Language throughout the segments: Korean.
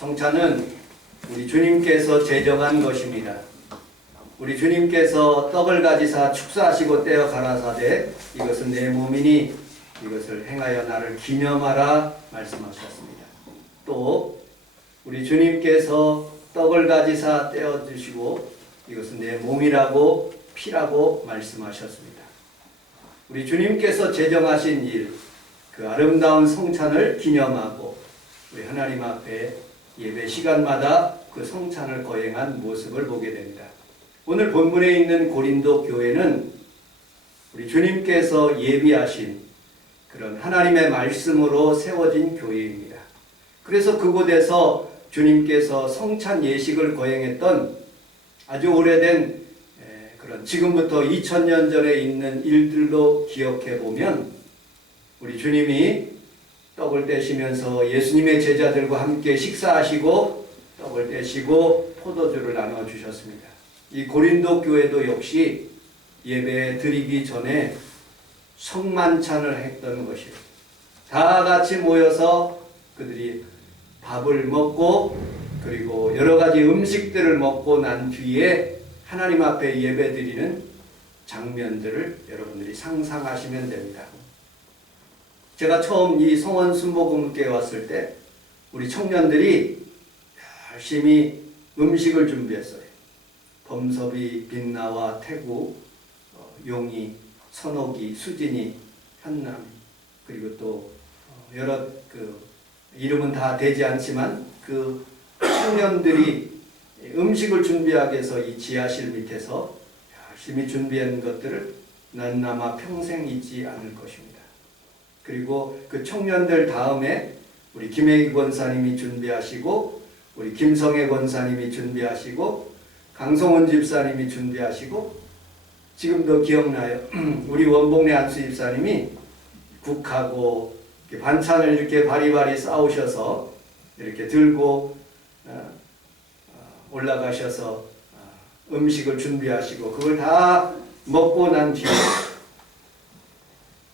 성찬은 우리 주님께서 제정한 것입니다. 우리 주님께서 떡을 가지사 축사하시고 떼어 가라사대 이것은 내 몸이니 이것을 행하여 나를 기념하라 말씀하셨습니다. 또 우리 주님께서 떡을 가지사 떼어 주시고 이것은 내 몸이라고 피라고 말씀하셨습니다. 우리 주님께서 제정하신 일, 그 아름다운 성찬을 기념하고 우리 하나님 앞에 예배 시간마다 그 성찬을 거행한 모습을 보게 됩니다. 오늘 본문에 있는 고린도 교회는 우리 주님께서 예비하신 그런 하나님의 말씀으로 세워진 교회입니다. 그래서 그곳에서 주님께서 성찬 예식을 거행했던 아주 오래된 그런 지금부터 2000년 전에 있는 일들로 기억해 보면 우리 주님이 떡을 떼시면서 예수님의 제자들과 함께 식사하시고 떡을 떼시고 포도주를 나눠주셨습니다. 이 고린도 교회도 역시 예배 드리기 전에 성만찬을 했던 것이에요. 다 같이 모여서 그들이 밥을 먹고 그리고 여러 가지 음식들을 먹고 난 뒤에 하나님 앞에 예배 드리는 장면들을 여러분들이 상상하시면 됩니다. 제가 처음 이 성원 순복음교회 왔을 때 우리 청년들이 열심히 음식을 준비했어요. 범섭이, 빛나와, 태구, 용이, 선옥이, 수진이, 현남 그리고 또 여러 이름은 다 되지 않지만 그 청년들이 음식을 준비하기 위해서 이 지하실 밑에서 열심히 준비한 것들을 난 아마 평생 잊지 않을 것입니다. 그리고 그 청년들 다음에 우리 김혜기 권사님이 준비하시고 우리 김성애 권사님이 준비하시고 강성원 집사님이 준비하시고 지금도 기억나요. 우리 원봉래 안수 집사님이 국하고 반찬을 이렇게 바리바리 싸우셔서 이렇게 들고 올라가셔서 음식을 준비하시고 그걸 다 먹고 난 뒤에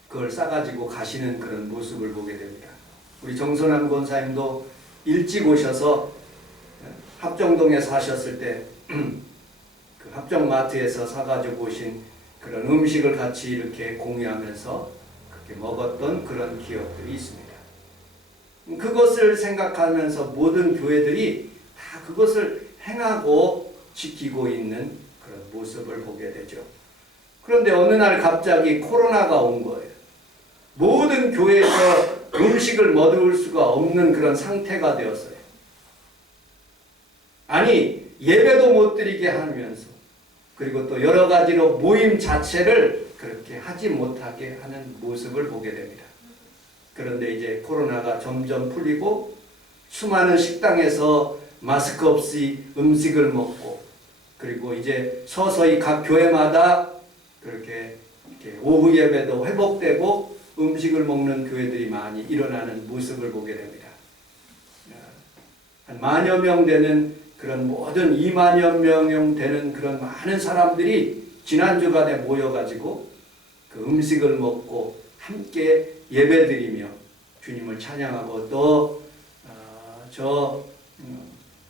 그걸 싸가지고 가시는 그런 모습을 보게 됩니다. 우리 정선남 권사님도 일찍 오셔서 합정동에 사셨을 때 그 합정마트에서 사가지고 오신 그런 음식을 같이 이렇게 공유하면서 그렇게 먹었던 그런 기억들이 있습니다. 그것을 생각하면서 모든 교회들이 다 그것을 행하고 지키고 있는 그런 모습을 보게 되죠. 그런데 어느 날 갑자기 코로나가 온 거예요. 모든 교회에서 음식을 먹을 수가 없는 그런 상태가 되었어요. 아니 예배도 못 드리게 하면서 그리고 또 여러 가지로 모임 자체를 그렇게 하지 못하게 하는 모습을 보게 됩니다. 그런데 이제 코로나가 점점 풀리고 수많은 식당에서 마스크 없이 음식을 먹고 그리고 이제 서서히 각 교회마다 그렇게 오후 예배도 회복되고 음식을 먹는 교회들이 많이 일어나는 모습을 보게 됩니다. 한 만여 명 되는 그런 모든 2만여 명 되는 그런 많은 사람들이 지난 주간에 모여가지고 그 음식을 먹고 함께 예배드리며 주님을 찬양하고 또 저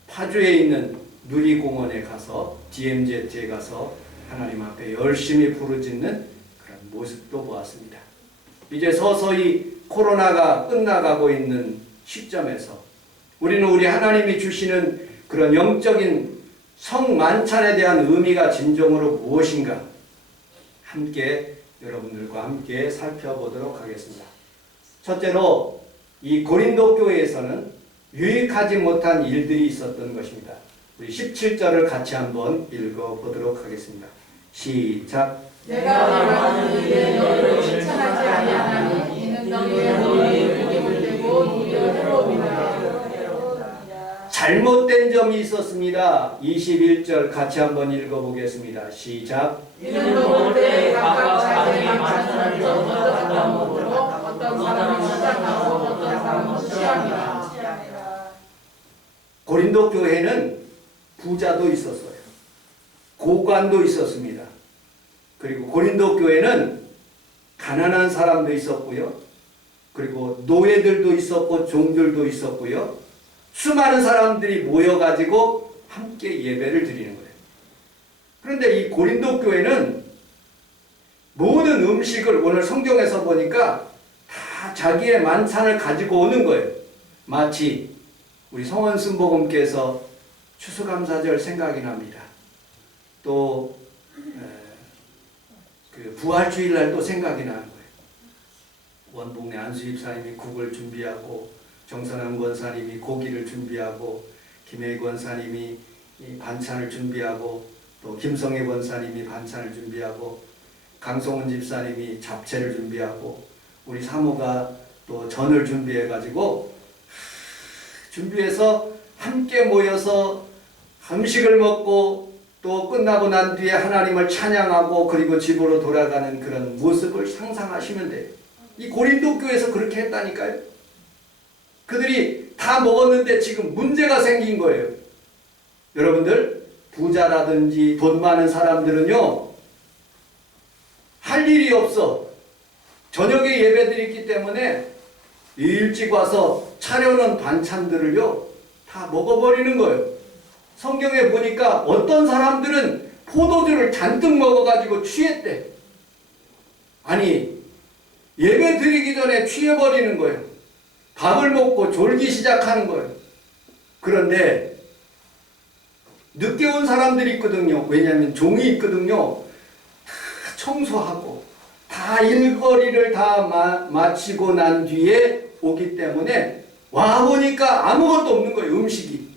파주에 있는 누리공원에 가서 DMZ에 가서 하나님 앞에 열심히 부르짖는 그런 모습도 보았습니다. 이제 서서히 코로나가 끝나가고 있는 시점에서 우리는 우리 하나님이 주시는 그런 영적인 성만찬에 대한 의미가 진정으로 무엇인가 함께 여러분들과 함께 살펴보도록 하겠습니다. 첫째로 이 고린도 교회에서는 유익하지 못한 일들이 있었던 것입니다. 우리 17절을 같이 한번 읽어보도록 하겠습니다. 시작. 내가 말하는 일에 너희를 칭찬하지 아니하나니 이는 너희의 머리에 무게 물대고 너희의 해롭이라. 잘못된 점이 있었습니다. 21절 같이 한번 읽어보겠습니다. 시작. 이는 먹을 때 각각 자기의 만찬을 어떤 먹으로 어떤 사람은 시장하고 어떤 사람은 취함이라. 고린도 교회는 부자도 있었어요. 고관도 있었습니다. 그리고 고린도 교회는 가난한 사람도 있었고요. 그리고 노예들도 있었고 종들도 있었고요. 수많은 사람들이 모여가지고 함께 예배를 드리는 거예요. 그런데 이 고린도 교회는 모든 음식을 오늘 성경에서 보니까 다 자기의 만찬을 가지고 오는 거예요. 마치 우리 성원 순복음께서 추수감사절 생각이 납니다. 또 그 부활주일날 또 생각이 나는 거예요. 원봉래 안수입사님이 국을 준비하고 정선한 권사님이 고기를 준비하고 김혜희 권사님이 이 반찬을 준비하고 또 김성애 권사님이 반찬을 준비하고 강성훈 집사님이 잡채를 준비하고 우리 사모가 또 전을 준비해가지고 준비해서 함께 모여서 음식을 먹고 또 끝나고 난 뒤에 하나님을 찬양하고 그리고 집으로 돌아가는 그런 모습을 상상하시면 돼요. 이 고린도 교회에서 그렇게 했다니까요. 그들이 다 먹었는데 지금 문제가 생긴 거예요. 여러분들 부자라든지 돈 많은 사람들은요 할 일이 없어. 저녁에 예배드리기 때문에 일찍 와서 차려놓은 반찬들을요 다 먹어버리는 거예요. 성경에 보니까 어떤 사람들은 포도주를 잔뜩 먹어가지고 취했대. 아니 예배 드리기 전에 취해버리는 거예요. 밥을 먹고 졸기 시작하는 거예요. 그런데 늦게 온 사람들이 있거든요. 왜냐하면 종이 있거든요. 다 청소하고 다 일거리를 다 마치고 난 뒤에 오기 때문에 와보니까 아무것도 없는 거예요. 음식이.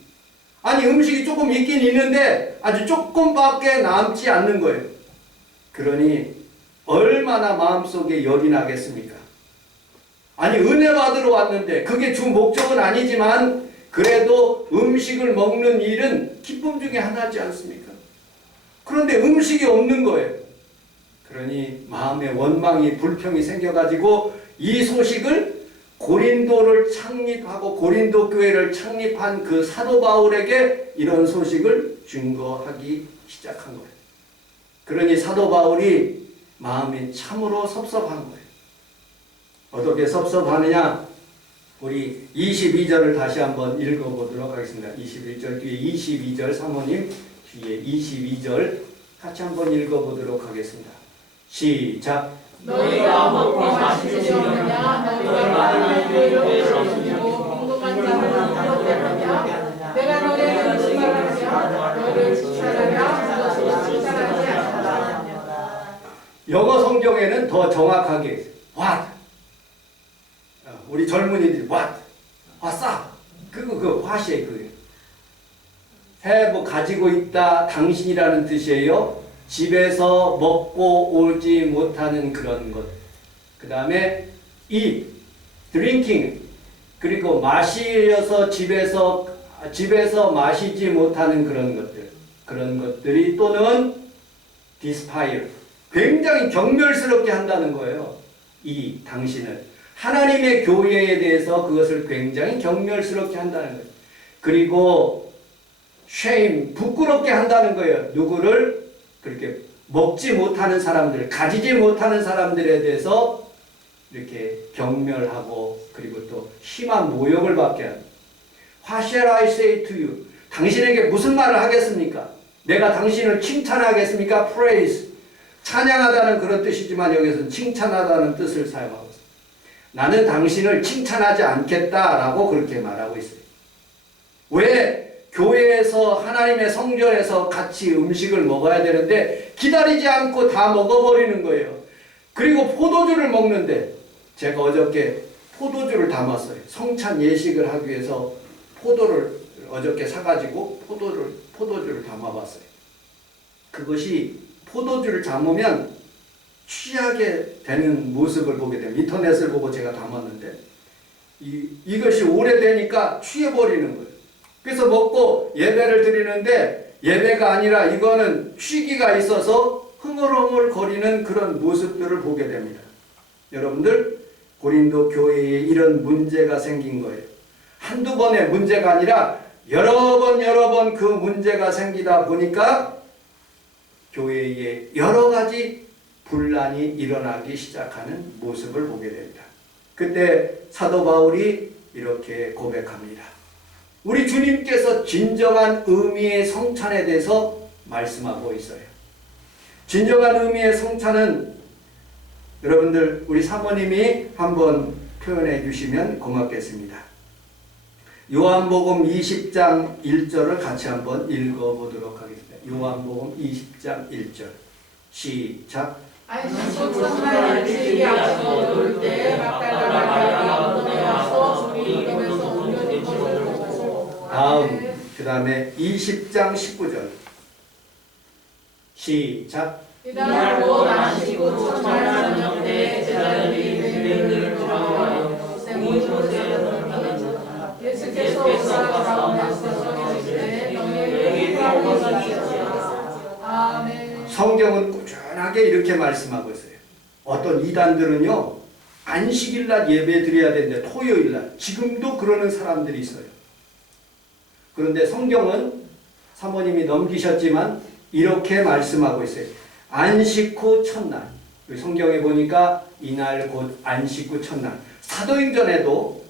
아니 음식이 조금 있긴 있는데 아주 조금밖에 남지 않는 거예요. 그러니 얼마나 마음속에 열이 나겠습니까? 아니 은혜 받으러 왔는데 그게 주 목적은 아니지만 그래도 음식을 먹는 일은 기쁨 중에 하나지 않습니까? 그런데 음식이 없는 거예요. 그러니 마음에 원망이 불평이 생겨가지고 이 소식을 고린도를 창립하고 고린도 교회를 창립한 그 사도 바울에게 이런 소식을 증거하기 시작한 거예요. 그러니 사도 바울이 마음이 참으로 섭섭한 거예요. 어떻게 섭섭하느냐? 우리 22절을 다시 한번 읽어보도록 하겠습니다. 21절 뒤에 22절 사모님 뒤에 22절 같이 한번 읽어보도록 하겠습니다. 시작. 너희가 먹고 마시려느냐 너희가 교회를 세우고 궁금한 자는 물어보느냐 내가 너희를 칭찬하냐 너희를 칭찬하냐 너희를 칭찬하지 않는다. 영어 성경에는 더 정확하게 what 우리 젊은이들이 what 그 what이에요. 그게 have 가지고 있다 당신이라는 뜻이에요. 집에서 먹고 오지 못하는 그런 것. 그 다음에 eat, drinking. 그리고 마시려서 집에서 마시지 못하는 그런 것들. 그런 것들이 또는 despise. 굉장히 경멸스럽게 한다는 거예요. 이 당신을. 하나님의 교회에 대해서 그것을 굉장히 경멸스럽게 한다는 거예요. 그리고 shame, 부끄럽게 한다는 거예요. 누구를? 그렇게 먹지 못하는 사람들, 가지지 못하는 사람들에 대해서 이렇게 경멸하고 그리고 또 심한 모욕을 받게 합니다. What shall I say to you? 당신에게 무슨 말을 하겠습니까? 내가 당신을 칭찬하겠습니까? Praise. 찬양하다는 그런 뜻이지만 여기서는 칭찬하다는 뜻을 사용하고 있습니다. 나는 당신을 칭찬하지 않겠다라고 그렇게 말하고 있어요. 왜? 교회에서 하나님의 성전에서 같이 음식을 먹어야 되는데 기다리지 않고 다 먹어버리는 거예요. 그리고 포도주를 먹는데 제가 어저께 포도주를 담았어요. 성찬 예식을 하기 위해서 포도를 어저께 사가지고 포도주를 담아봤어요. 그것이 포도주를 담으면 취하게 되는 모습을 보게 됩니다. 인터넷을 보고 제가 담았는데 이것이 오래되니까 취해버리는 거예요. 그래서 먹고 예배를 드리는데 예배가 아니라 이거는 취기가 있어서 흥얼흥얼 거리는 그런 모습들을 보게 됩니다. 여러분들 고린도 교회에 이런 문제가 생긴 거예요. 한두 번의 문제가 아니라 여러 번 그 문제가 생기다 보니까 교회에 여러 가지 분란이 일어나기 시작하는 모습을 보게 됩니다. 그때 사도 바울이 이렇게 고백합니다. 우리 주님께서 진정한 의미의 성찬에 대해서 말씀하고 있어요. 진정한 의미의 성찬은 여러분들 우리 사모님이 한번 표현해 주시면 고맙겠습니다. 요한복음 20장 1절을 같이 한번 읽어보도록 하겠습니다. 요한복음 20장 1절 시작. 안식구 첫날 일찍이 앞서 놀 때 막달라 어둠에 와서 우리 이름에서 옮겨진 것을 보고. 다음 그 다음에 20장 19절 시작. 이날 곧 안식구 첫날 저녁 때 제자들이 베드로를 돌아와요. 생이 조세였더니 예수께서 오사 가운데서 서계시되 너희에게 필요한 것이 있으리라. 아멘. 성경은 꾸준하게 이렇게 말씀하고 있어요. 어떤 이단들은요, 안식일날 예배 드려야 되는데 토요일날 지금도 그러는 사람들이 있어요. 그런데 성경은 사모님이 넘기셨지만 이렇게 말씀하고 있어요. 안식 후 첫날. 성경에 보니까 이날 곧 안식 후 첫날. 사도행전에도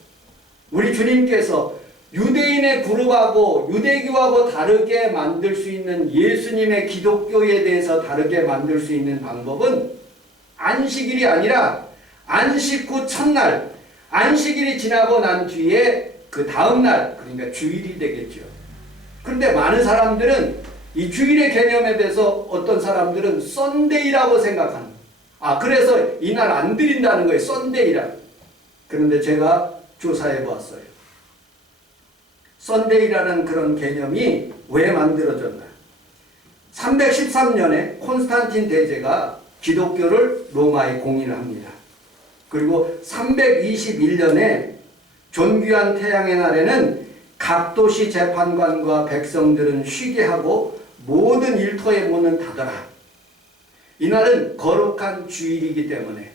우리 주님께서 유대인의 그룹하고 유대교하고 다르게 만들 수 있는 예수님의 기독교에 대해서 다르게 만들 수 있는 방법은 안식일이 아니라 안식 후 첫날, 안식일이 지나고 난 뒤에 그 다음날, 그러니까 주일이 되겠죠. 그런데 많은 사람들은 이 주일의 개념에 대해서 어떤 사람들은 썬데이라고 생각하는 거예요. 그래서 이날 안 드린다는 거예요. 썬데이라. 그런데 제가 조사해 보았어요. 썬데이라는 그런 개념이 왜 만들어졌나? 313년에 콘스탄틴 대제가 기독교를 로마에 공인합니다. 그리고 321년에 존귀한 태양의 날에는 각 도시 재판관과 백성들은 쉬게 하고 모든 일터의 문은 닫아라. 이날은 거룩한 주일이기 때문에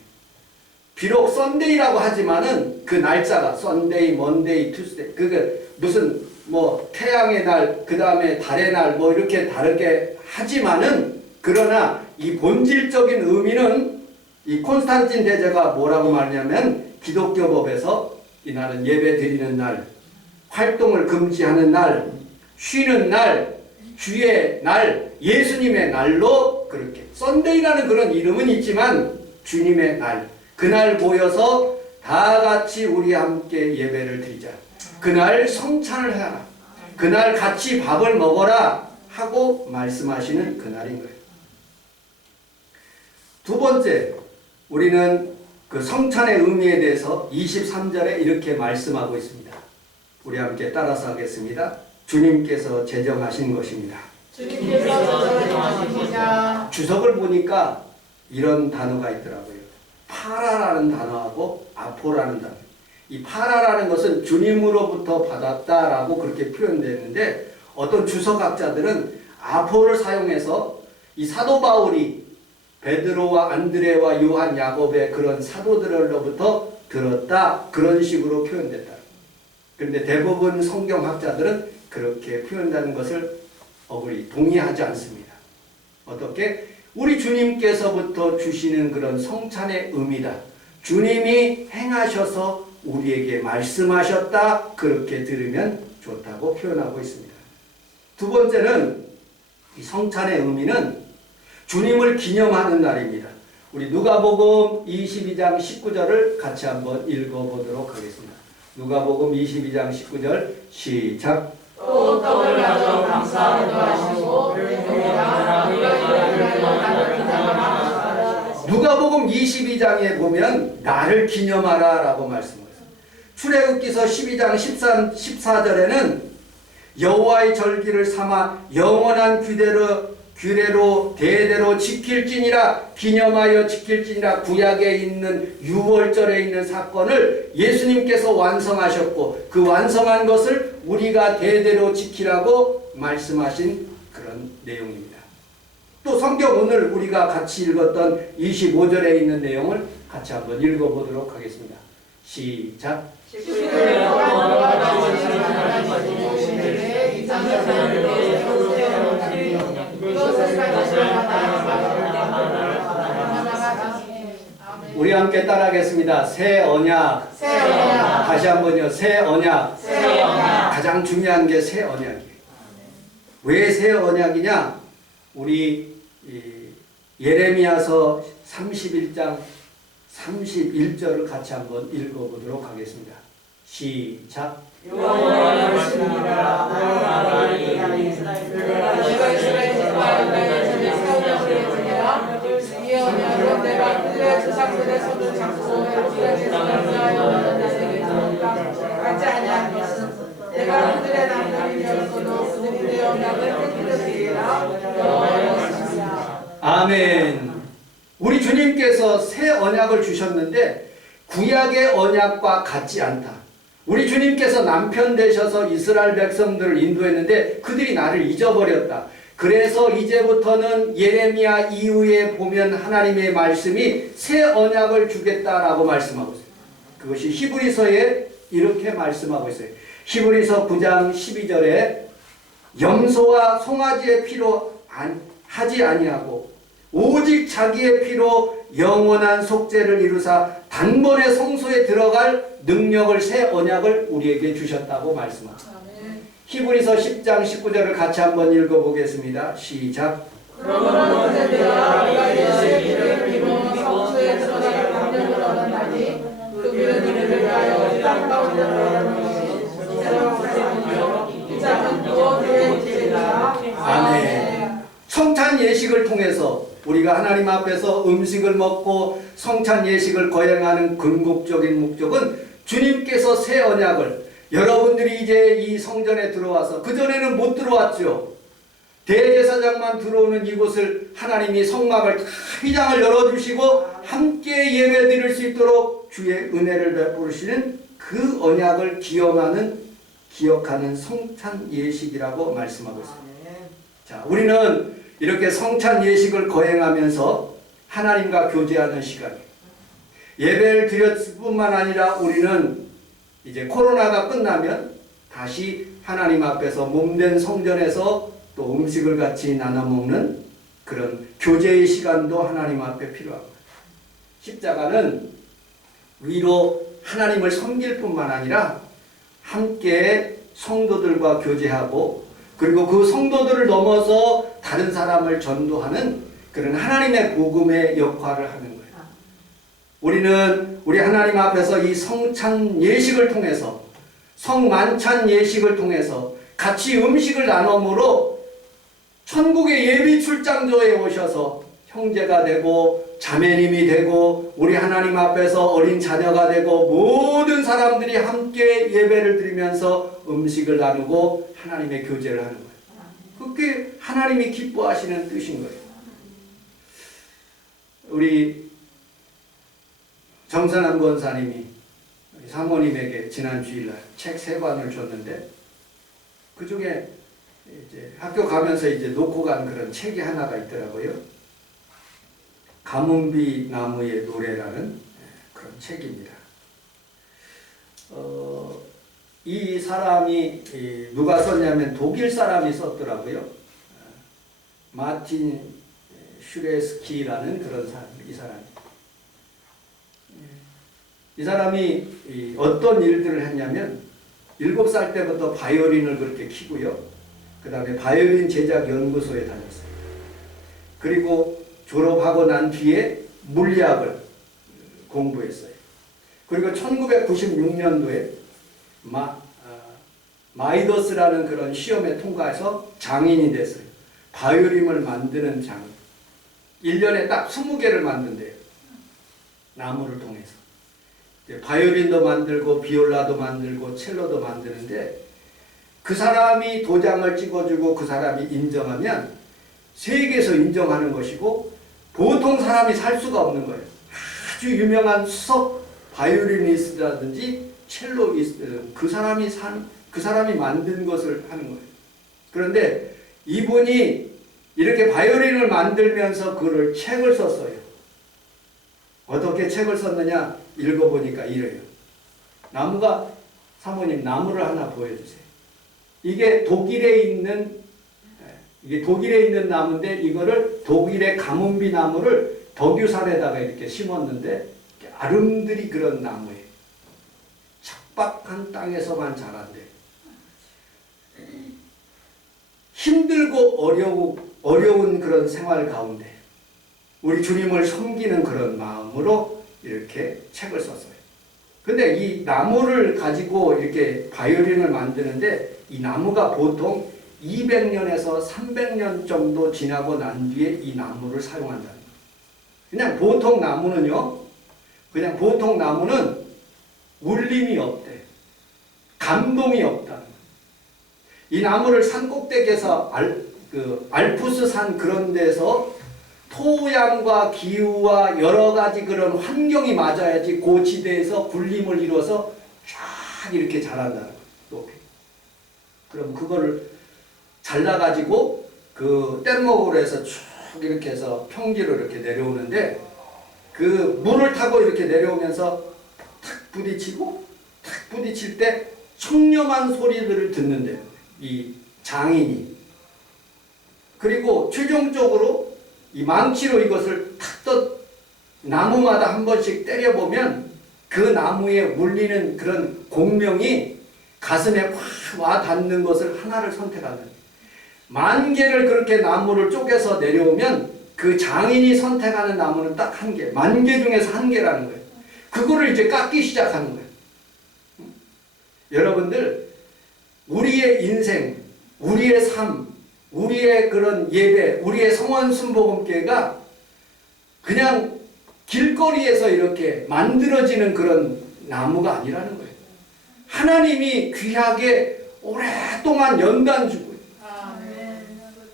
비록 썬데이라고 하지만은 그 날짜가 썬데이, 먼데이, 투스데이 그게 무슨 뭐 태양의 날, 그 다음에 달의 날 뭐 이렇게 다르게 하지만은 그러나 이 본질적인 의미는 이 콘스탄틴 대제가 뭐라고 말하냐면 기독교법에서 이날은 예배 드리는 날, 활동을 금지하는 날, 쉬는 날, 주의 날, 예수님의 날로 그렇게 썬데이라는 그런 이름은 있지만 주님의 날, 그날 모여서 다 같이 우리 함께 예배를 드리자. 그날 성찬을 해라. 그날 같이 밥을 먹어라 하고 말씀하시는 그날인 거예요. 두 번째, 우리는 그 성찬의 의미에 대해서 23절에 이렇게 말씀하고 있습니다. 우리 함께 따라서 하겠습니다. 주님께서 제정하신 것입니다. 주님께서 제정하십니다. 주석을 보니까 이런 단어가 있더라고요. 파라라는 단어하고 아포라는 단어. 이 파라라는 것은 주님으로부터 받았다라고 그렇게 표현되는데 어떤 주석학자들은 아포를 사용해서 이 사도 바울이 베드로와 안드레와 요한, 야곱의 그런 사도들로부터 들었다 그런 식으로 표현됐다. 그런데 대부분 성경학자들은 그렇게 표현되는 것을 동의하지 않습니다. 어떻게? 우리 주님께서부터 주시는 그런 성찬의 의미다. 주님이 행하셔서 우리에게 말씀하셨다. 그렇게 들으면 좋다고 표현하고 있습니다. 두 번째는 이 성찬의 의미는 주님을 기념하는 날입니다. 우리 누가복음 22장 19절을 같이 한번 읽어보도록 하겠습니다. 누가복음 22장 19절 시작. 또 떡을 가져 감사하기도 하시고 누가복음 22장에 보면 나를 기념하라 라고 말씀하셨어요. 출애굽기서 12장 14절에는 여호와의 절기를 삼아 영원한 규례로 대대로 지킬지니라, 기념하여 지킬지니라. 구약에 있는 유월절에 있는 사건을 예수님께서 완성하셨고 그 완성한 것을 우리가 대대로 지키라고 말씀하신 그런 내용입니다. 또 성경 오늘 우리가 같이 읽었던 25절에 있는 내용을 같이 한번 읽어보도록 하겠습니다. 시작. 우리 함께 따라하겠습니다. 새 언약. 다시 한번요. 새 언약. 가장 중요한 게 새 언약이에요. 왜 새 언약이냐? 우리 예레미야서 31장 31절을 같이 한번 읽어보도록 하겠습니다. 시작. 여호와의 말씀이니라 너희가 내가 이스라엘 집과 유다의 집에 세우려고 했느니라 이 언약은 내가 그들의 조상들에서도 잡고 애굽의 제사장을 위하여 내게 주었다. 같지 아니한 것은 내가 그들의 남편이 되었어도 그들이 내 언약을 깨뜨렸으리라 여호와의 말씀이야. 아멘. 우리 주님께서 새 언약을 주셨는데 구약의 언약과 같지 않다. 우리 주님께서 남편 되셔서 이스라엘 백성들을 인도했는데 그들이 나를 잊어버렸다. 그래서 이제부터는 예레미야 이후에 보면 하나님의 말씀이 새 언약을 주겠다라고 말씀하고 있어요. 그것이 히브리서에 이렇게 말씀하고 있어요. 히브리서 9장 12절에 염소와 송아지의 피로 하지 아니하고 오직 자기의 피로 영원한 속죄를 이루사 단번에 성소에 들어갈 능력을 새 언약을 우리에게 주셨다고 말씀합니다. 히브리서 10장 19절을 같이 한번 읽어보겠습니다. 시작. 그러므로 내가 예수의 피를 입어 성소에 들어갈 능력을 얻었나니 그 피는 이를 위하여 땅 가운데 들어가는 것이 이제로 가지고 이 자는 또 그의 죄라. 아멘. 성찬 예식을 통해서 우리가 하나님 앞에서 음식을 먹고 성찬 예식을 거행하는 궁극적인 목적은 주님께서 새 언약을 여러분들이 이제 이 성전에 들어와서 그전에는 못 들어왔죠. 대제사장만 들어오는 이곳을 하나님이 성막을 다 휘장을 열어주시고 함께 예배드릴 수 있도록 주의 은혜를 베푸시는 그 언약을 기억하는 성찬 예식이라고 말씀하고 있습니다. 자, 우리는 이렇게 성찬 예식을 거행하면서 하나님과 교제하는 시간이에요. 예배를 드렸을 뿐만 아니라 우리는 이제 코로나가 끝나면 다시 하나님 앞에서 몸된 성전에서 또 음식을 같이 나눠 먹는 그런 교제의 시간도 하나님 앞에 필요합니다. 십자가는 위로 하나님을 섬길 뿐만 아니라 함께 성도들과 교제하고 그리고 그 성도들을 넘어서 다른 사람을 전도하는 그런 하나님의 복음의 역할을 하는 거예요. 우리는 우리 하나님 앞에서 이 성찬 예식을 통해서 성만찬 예식을 통해서 같이 음식을 나눔으로 천국의 예비 출장소에 오셔서 형제가 되고 자매님이 되고 우리 하나님 앞에서 어린 자녀가 되고 모든 사람들이 함께 예배를 드리면서 음식을 나누고 하나님의 교제를 하는 거예요. 그게 하나님이 기뻐하시는 뜻인 거예요. 우리 정선한 권사님이 사모님에게 지난 주일날 책 3권을 줬는데 그 중에 이제 학교 가면서 이제 놓고 간 그런 책이 하나가 있더라고요. 가뭄비 나무의 노래라는 그런 책입니다. 이 사람이 누가 썼냐면 독일 사람이 썼더라고요. 마틴 슈레스키라는 그런 사람, 이 사람이 어떤 일들을 했냐면 7살 때부터 바이올린을 그렇게 키고요. 그 다음에 바이올린 제작 연구소에 다녔어요. 그리고 졸업하고 난 뒤에 물리학을 공부했어요. 그리고 1996년도에 마이더스라는 그런 시험에 통과해서 장인이 됐어요. 바이올린을 만드는 장인. 1년에 딱 20개를 만든대요. 나무를 통해서. 바이올린도 만들고 비올라도 만들고 첼로도 만드는데 그 사람이 도장을 찍어주고 그 사람이 인정하면 세계에서 인정하는 것이고 보통 사람이 살 수가 없는 거예요. 아주 유명한 수석 바이올리니스트라든지 첼로이스트 그 사람이 만든 것을 하는 거예요. 그런데 이분이 이렇게 바이올린을 만들면서 그걸 책을 썼어요. 어떻게 책을 썼느냐 읽어보니까 이래요. 나무가 사모님 나무를 하나 보여주세요. 이게 독일에 있는 나무인데 이거를 독일의 가뭄비 나무를 덕유산에다가 이렇게 심었는데 아름드리 그런 나무예요. 척박한 땅에서만 자란대. 힘들고 어려운 그런 생활 가운데 우리 주님을 섬기는 그런 마음으로 이렇게 책을 썼어요. 근데 이 나무를 가지고 이렇게 바이올린을 만드는데 이 나무가 보통 200년에서 300년 정도 지나고 난 뒤에 이 나무를 사용한다는 거예요. 그냥 보통 나무는 울림이 없대. 감동이 없다. 이 나무를 산 꼭대기에서 알프스 산 그런 데서 토양과 기후와 여러 가지 그런 환경이 맞아야지 그 지대에서 굴림을 이뤄서 쫙 이렇게 자란다는 거예요. 높이. 그럼 그거를 잘라가지고 그 뗏목으로 해서 쭉 이렇게 해서 평지로 이렇게 내려오는데 그 물을 타고 이렇게 내려오면서 탁 부딪힐 때 청렴한 소리들을 듣는데요. 이 장인이. 그리고 최종적으로 이 망치로 이것을 탁 나무마다 한 번씩 때려보면 그 나무에 물리는 그런 공명이 가슴에 확 와 닿는 것을 하나를 선택하는 거예요. 만 개를 그렇게 나무를 쪼개서 내려오면 그 장인이 선택하는 나무는 딱 한 개, 10,000개 중에서 한 개라는 거예요. 그거를 이제 깎기 시작하는 거예요. 여러분들, 우리의 인생, 우리의 삶, 우리의 그런 예배, 우리의 성원 순복음교회가 그냥 길거리에서 이렇게 만들어지는 그런 나무가 아니라는 거예요. 하나님이 귀하게 오랫동안 연단 주고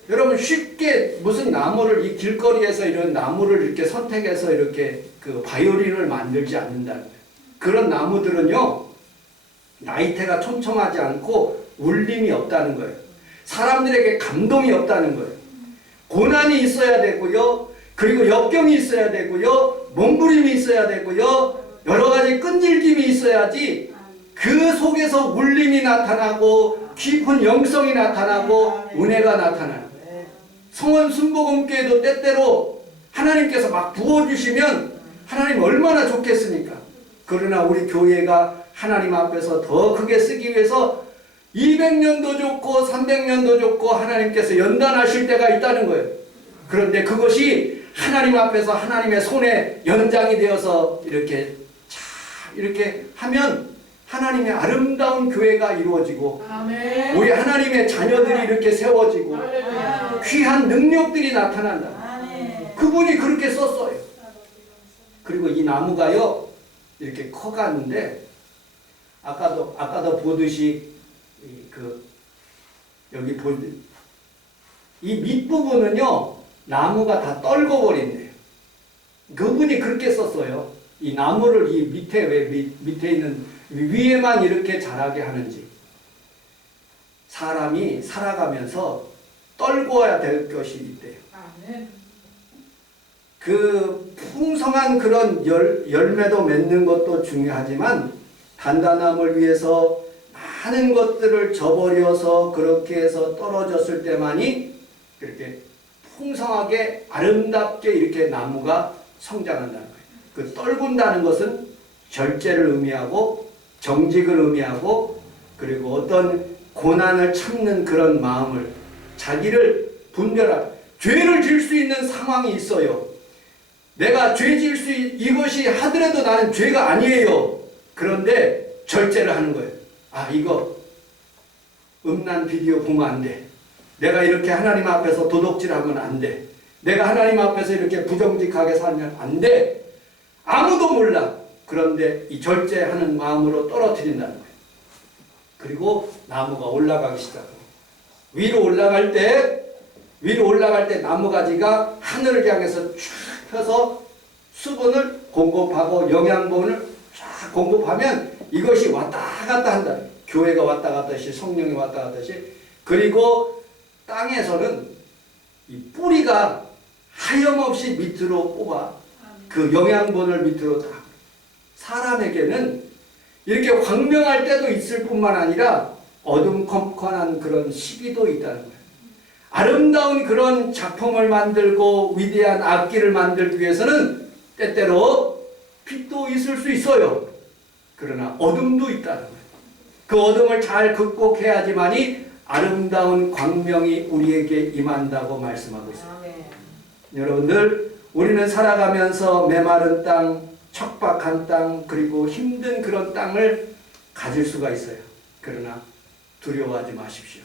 여러분 쉽게 무슨 나무를 이 길거리에서 이런 나무를 이렇게 선택해서 이렇게 그 바이올린을 만들지 않는다는 거예요. 그런 나무들은요 나이테가 촘촘하지 않고 울림이 없다는 거예요. 사람들에게 감동이 없다는 거예요. 고난이 있어야 되고요. 그리고 역경이 있어야 되고요. 몸부림이 있어야 되고요. 여러 가지 끈질김이 있어야지 그 속에서 울림이 나타나고 깊은 영성이 나타나고 은혜가 나타나는 거예요. 성원 순복음교회도 때때로 하나님께서 막 부어주시면 하나님 얼마나 좋겠습니까? 그러나 우리 교회가 하나님 앞에서 더 크게 쓰기 위해서 200년도 좋고 300년도 좋고 하나님께서 연단하실 때가 있다는 거예요. 그런데 그것이 하나님 앞에서 하나님의 손에 연장이 되어서 이렇게 하면 하나님의 아름다운 교회가 이루어지고 아멘. 우리 하나님의 자녀들이 이렇게 세워지고 아멘. 귀한 능력들이 나타난다. 아멘. 그분이 그렇게 썼어요. 그리고 이 나무가요 이렇게 커가는데 아까도 보듯이 여기 이 밑부분은요 나무가 다 떨궈버린대요. 그분이 그렇게 썼어요. 이 나무를 이 밑에 왜 밑에 있는 위에만 이렇게 자라게 하는지. 사람이 살아가면서 떨궈야 될 것이 있대요. 그 풍성한 그런 열매도 맺는 것도 중요하지만 단단함을 위해서 많은 것들을 저버려서 그렇게 해서 떨어졌을 때만이 그렇게 풍성하게 아름답게 이렇게 나무가 성장한다는 거예요. 그 떨군다는 것은 절제를 의미하고 정직을 의미하고 그리고 어떤 고난을 참는 그런 마음을 자기를 분별할 죄를 지을 수 있는 상황이 있어요. 내가 죄 지을 수 이것이 하더라도 나는 죄가 아니에요. 그런데 절제를 하는 거예요. 아 이거 음란 비디오 보면 안 돼. 내가 이렇게 하나님 앞에서 도둑질하면 안 돼. 내가 하나님 앞에서 이렇게 부정직하게 살면 안 돼. 아무도 몰라. 그런데 이 절제하는 마음으로 떨어뜨린다는 거예요. 그리고 나무가 올라가기 시작합니다. 위로 올라갈 때 나무가지가 하늘을 향해서 쫙 펴서 수분을 공급하고 영양분을 쫙 공급하면 이것이 왔다 갔다 한다. 교회가 왔다 갔다 하듯이 성령이 왔다 갔다 하듯이. 그리고 땅에서는 이 뿌리가 하염없이 밑으로 뽑아 그 영양분을 밑으로 다. 사람에게는 이렇게 광명할 때도 있을 뿐만 아니라 어둠컴컴한 그런 시기도 있다는 거예요. 아름다운 그런 작품을 만들고 위대한 악기를 만들기 위해서는 때때로 빛도 있을 수 있어요. 그러나 어둠도 있다는 거예요. 그 어둠을 잘 극복해야지만이 아름다운 광명이 우리에게 임한다고 말씀하고 있어요. 아멘. 여러분들, 우리는 살아가면서 메마른 땅, 척박한 땅, 그리고 힘든 그런 땅을 가질 수가 있어요. 그러나 두려워하지 마십시오.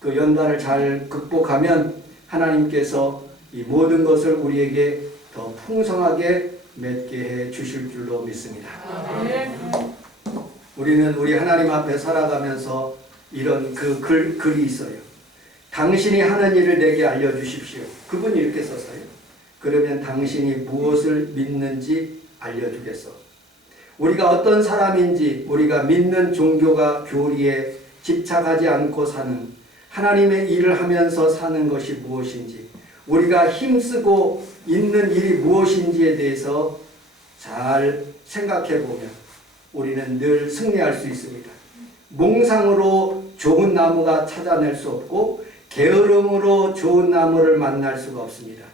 그 연단을 잘 극복하면 하나님께서 이 모든 것을 우리에게 더 풍성하게 맺게 해 주실 줄로 믿습니다. 아멘. 우리는 우리 하나님 앞에 살아가면서 이런 글이 있어요. 당신이 하는 일을 내게 알려주십시오. 그분이 이렇게 썼어요. 그러면 당신이 무엇을 믿는지 알려주겠어. 우리가 어떤 사람인지, 우리가 믿는 종교가 교리에 집착하지 않고 사는, 하나님의 일을 하면서 사는 것이 무엇인지, 우리가 힘쓰고 있는 일이 무엇인지에 대해서 잘 생각해 보면 우리는 늘 승리할 수 있습니다. 몽상으로 좋은 나무가 찾아낼 수 없고 게으름으로 좋은 나무를 만날 수가 없습니다.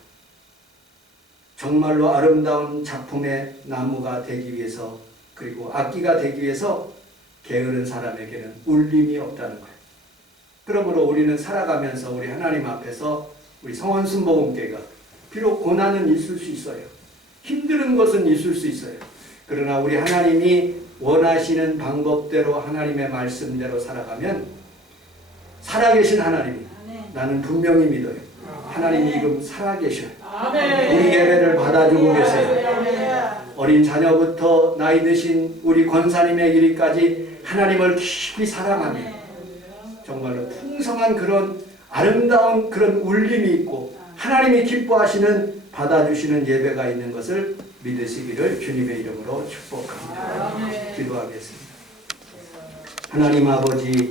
정말로 아름다운 작품의 나무가 되기 위해서, 그리고 악기가 되기 위해서 게으른 사람에게는 울림이 없다는 거예요. 그러므로 우리는 살아가면서 우리 하나님 앞에서 우리 성원순복음교회가 비록 고난은 있을 수 있어요. 힘든 것은 있을 수 있어요. 그러나 우리 하나님이 원하시는 방법대로 하나님의 말씀대로 살아가면 살아계신 하나님이, 나는 분명히 믿어요. 하나님이 지금 살아계셔요. 우리 예배를 받아주고 계세요. 어린 자녀부터 나이 드신 우리 권사님의 이르기까지 하나님을 깊이 사랑하며 정말로 풍성한 그런 아름다운 그런 울림이 있고 하나님이 기뻐하시는 받아주시는 예배가 있는 것을 믿으시기를 주님의 이름으로 축복합니다. 기도하겠습니다. 하나님 아버지,